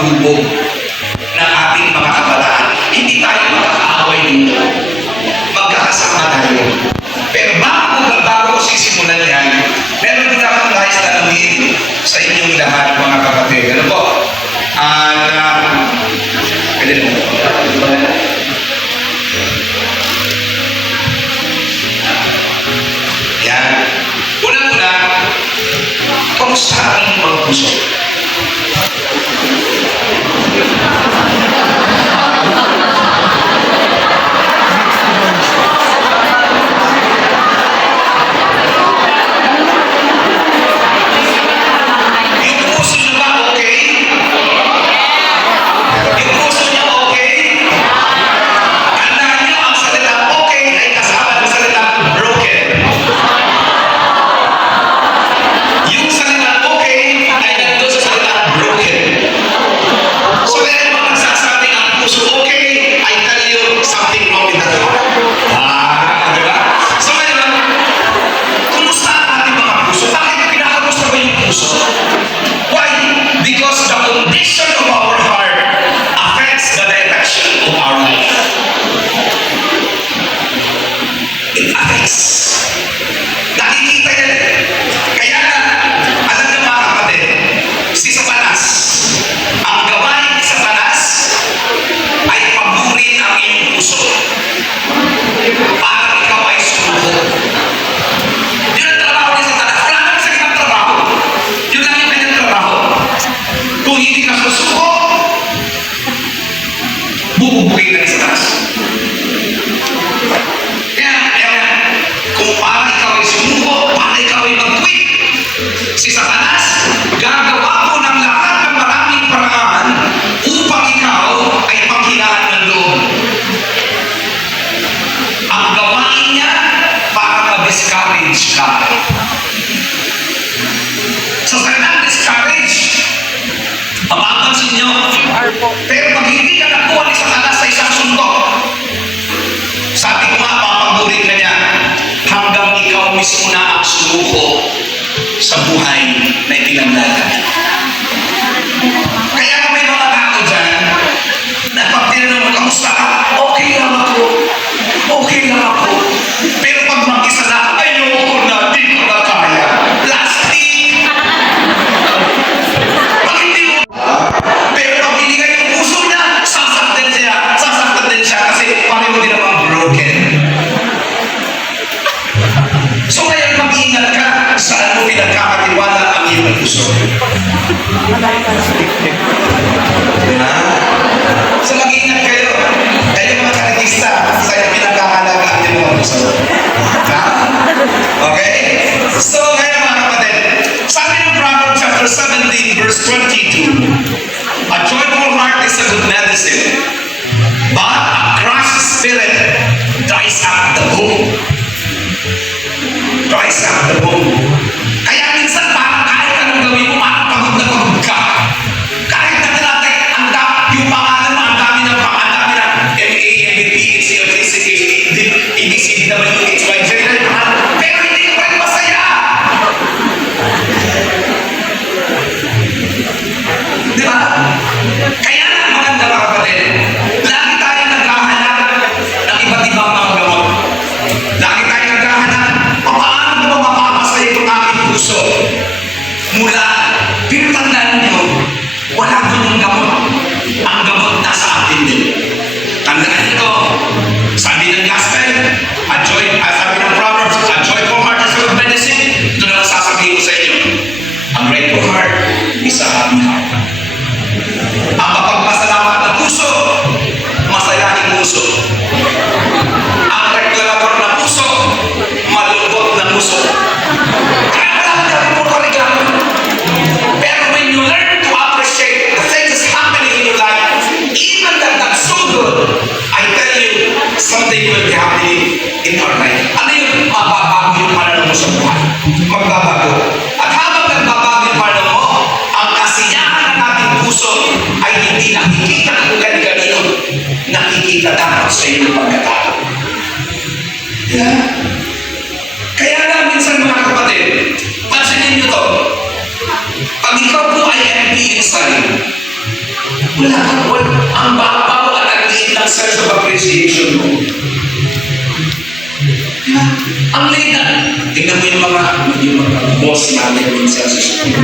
paghubog ng ating mga kabataan. Hindi tayo magkakaaway dito. Magkakasama tayo. Pero bago ko sisimulan yan, meron din akong nais tanungin sa inyong lahat, mga kapatid. Ano po? Pwede mo. Yan. Una-una, kamusta ang inyong mga puso? Nakikita yan. Kaya na, alam niyo mga kapatid, si Satanas, ang gawain ni Satanas ay paburin ang iyong puso para ikaw ay sumuko. Yun ang trabaho ni Satanas. Wala naman sa kanyang trabaho. Yun lang yung kanyang trabaho. Kung hindi ka susuko, bububugin ka ni Satanas. Kung para ikaw ay sumuko, para ikaw ay mag-quit, si Satanas, gagawa mo ng lahat ng maraming paraan upang ikaw ay panghinaan ng loob. Ang gawain niya para ma-discourage ka. So, sa discourage, mapapansin niyo, pero pag hindi ka nakuha ni Satanas sa isang suntok, sabi ko nga, papagurin ka niya hanggang ikaw mismo na ang sumuko sa buhay na itinanggalan. Kaya kung may mga tao dyan, na pag tinanong mo, kamusta ka? Okay lang ako. Okay lang ako. Pero pag mag-isa na, ayoko na, di ko na kaya. Plastic! Pag hindi mo, pero pag binigay yung puso niya, sasaktan din siya kasi pareho din naman broken. So ngayon mag-ingat ka saan mo pinagkakatiwala ang iyong puso. So mag-ingat kayo. Kayo mga karatista, saan pinagkakalaga ang iyong mga puso. Okay? So ngayon mga kapatid, sabi ng Proverbs chapter 17 verse 22, a joyful heart is a good medicine, but a crushed spirit dries up the bone. Dries up the bone. Kaya minsan parang kahit anong gawin mo, parang pagod na pagod ka. Kahit na natin, yung pangalan mo, ang dami ng MA, MVP, ABCD, WXYZ, pero hindi ka pa rin masaya. Di ba? Kaya na maganda mga kapatid, lagi tayo naghahanap ng iba't ibang mga gamot. Lagi tayo naghahanap, paano ba mapapasaya itong aking puso? Mula, pero tandaan nyo, wala ko yung gamot. Ang gamot nasa atin din. Tandaan nyo, sabi ng gospel, sabi ng Proverbs, a joyful heart is good medicine. Ito na sasabihin ko sa inyo. A grateful heart is a happy heart. Ang Wala kang ang babaw at ang liit ng sense of appreciation mo. Diba? Ang liit na. Tingnan mo yung mga boss natin minsan sa school.